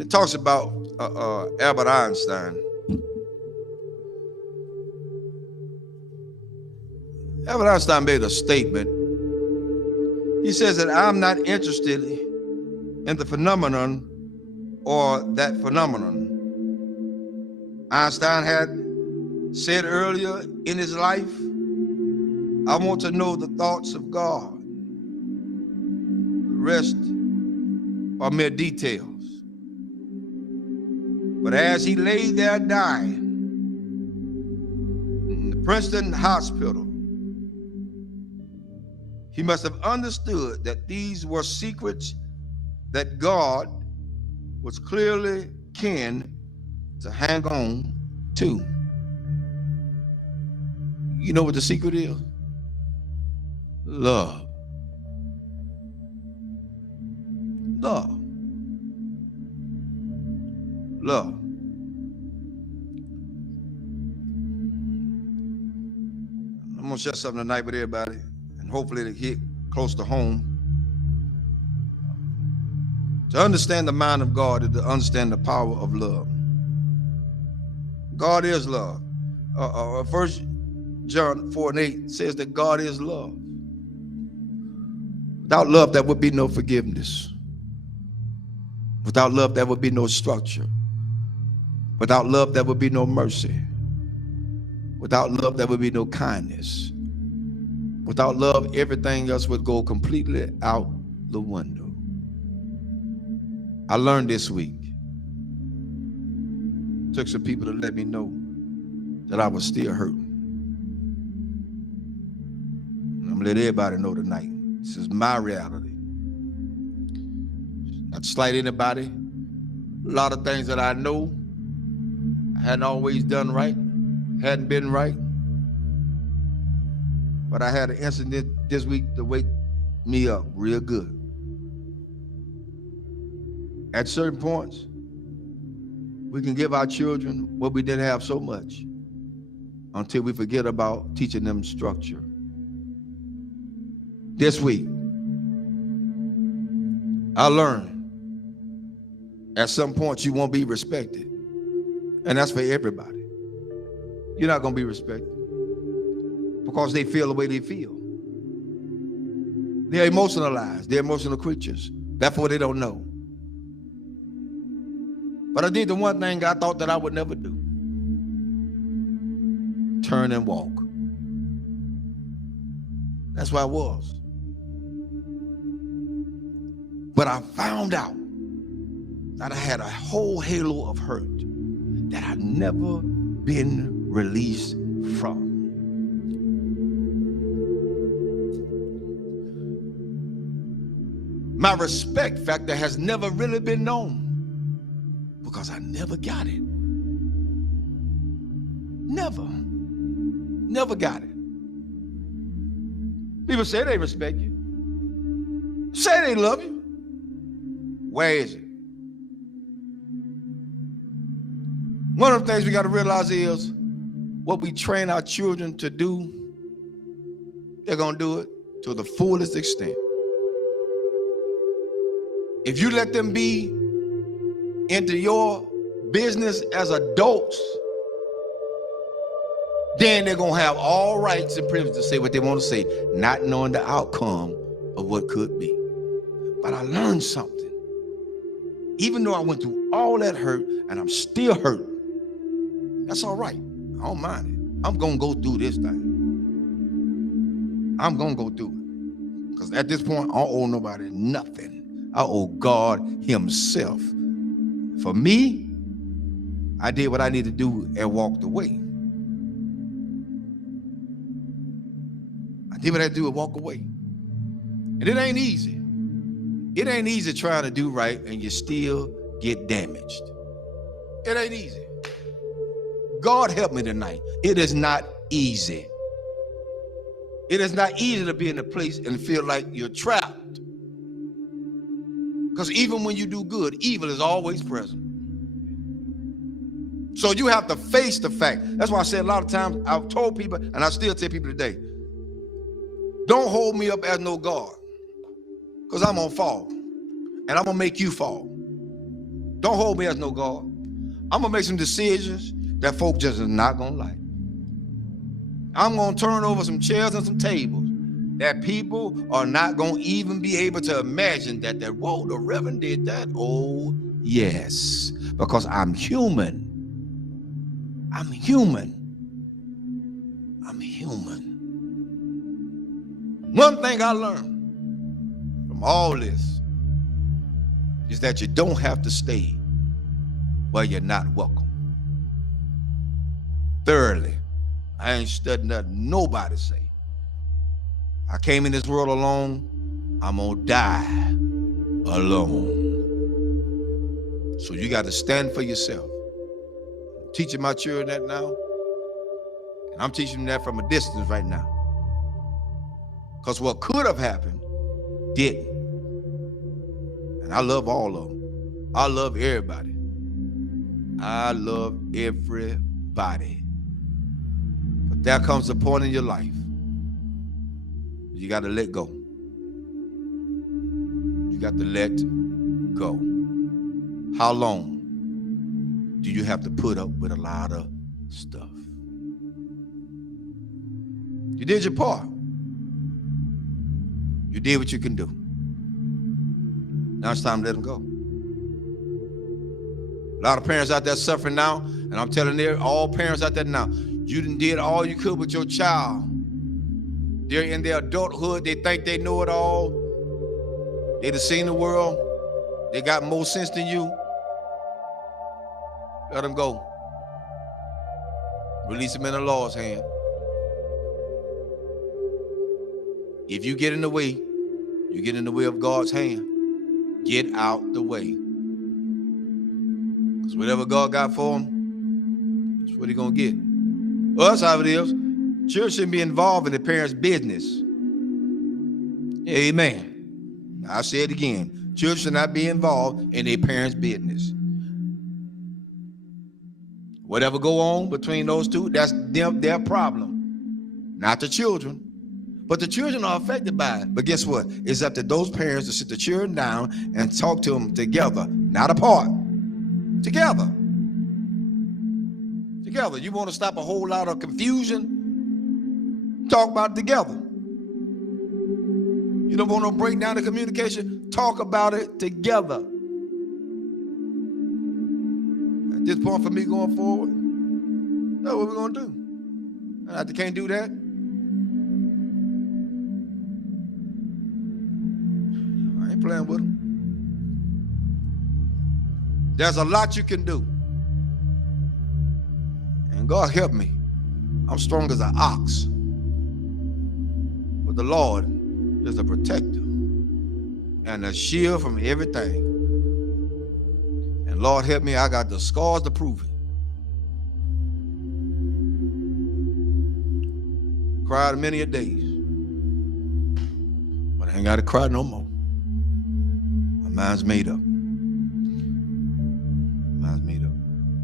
It talks about Albert Einstein. Albert Einstein made a statement. He says that I'm not interested in the phenomenon or that phenomenon. Einstein had said earlier in his life, I want to know the thoughts of God. The rest are mere details. But as he lay there dying in the Princeton hospital, he must have understood that these were secrets that God was clearly keen to hang on to. You know what the secret is? Love. Love. Love. I'm going to share something tonight with everybody, and hopefully it'll hit close to home. To understand the mind of God is to understand the power of love. God is love. 1 John 4:8 says that God is love. Without love, there would be no forgiveness. Without love, there would be no structure. Without love, there would be no mercy. Without love, there would be no kindness. Without love, everything else would go completely out the window. I learned this week. Took some people to let me know that I was still hurting. And I'm gonna let everybody know tonight. This is my reality. Not to slight anybody. A lot of things that I know I hadn't always done right, hadn't been right. But I had an incident this week to wake me up real good. At certain points, we can give our children what we didn't have so much until we forget about teaching them structure. This week, I learned at some point you won't be respected. And that's for everybody. You're not going to be respected because they feel the way they feel. They're emotionalized. They're emotional creatures. Therefore, they don't know. But I did the one thing I thought that I would never do. Turn and walk. That's where I was. But I found out that I had a whole halo of hurt that I'd never been released from. My respect factor has never really been known because I never got it. Never got it. People say they respect you. Say they love you. Where is it? One of the things we got to realize is what we train our children to do, they're going to do it to the fullest extent. If you let them be into your business as adults, then they're going to have all rights and privileges to say what they want to say, not knowing the outcome of what could be. But I learned something. Even though I went through all that hurt and I'm still hurting, that's all right. I don't mind it. I'm going to go through this thing. I'm going to go through it. Because at this point, I don't owe nobody nothing. I owe God himself. For me, I did what I needed to do and walked away. I did what I had to do and walk away. And it ain't easy. It ain't easy trying to do right and you still get damaged. It ain't easy. God help me tonight. It is not easy. It is not easy to be in a place and feel like you're trapped. Because even when you do good, evil is always present. So you have to face the fact. That's why I said a lot of times, I've told people, and I still tell people today, don't hold me up as no God. Because I'm going to fall. And I'm going to make you fall. Don't hold me as no God. I'm going to make some decisions that folk just is not going to like. I'm going to turn over some chairs and some tables that people are not going to even be able to imagine that, whoa, the Reverend did that. Oh, yes, because I'm human. I'm human. I'm human. One thing I learned from all this is that you don't have to stay where you're not welcome. Thirdly, I ain't studying nothing nobody say. I came in this world alone. I'm gonna die alone. So you got to stand for yourself. I'm teaching my children that now, and I'm teaching them that from a distance right now. Because what could have happened didn't. And I love all of them. I love everybody. I love everybody. But there comes a point in your life you got to let go. You got to let go. How long do you have to put up with a lot of stuff? You did your part. You did what you can do. Now it's time to let them go. A lot of parents out there suffering now, and I'm telling all parents out there now, you done did all you could with your child. They're in their adulthood. They think they know it all. They done seen the world. They got more sense than you. Let them go. Release them in the Lord's hand. If you get in the way, you get in the way of God's hand. Get out the way. Because whatever God got for them, that's what he's going to get. Well, that's how it is. Children shouldn't be involved in the parents' business. Amen. I'll say it again. Children should not be involved in their parents' business. Whatever go on between those two, that's their problem. Not the children. But the children are affected by it. But guess what? It's up to those parents to sit the children down and talk to them together, not apart. Together. Together. You want to stop a whole lot of confusion? Talk about it together. You don't want to break down the communication? Talk about it together. At this point for me going forward, that's what we're going to do. And if they can't do that, I ain't playing with them. There's a lot you can do. And God help me. I'm strong as an ox. But the Lord is a protector and a shield from everything. And Lord help me, I got the scars to prove it. Cried many a days. But I ain't got to cry no more. My mind's made up.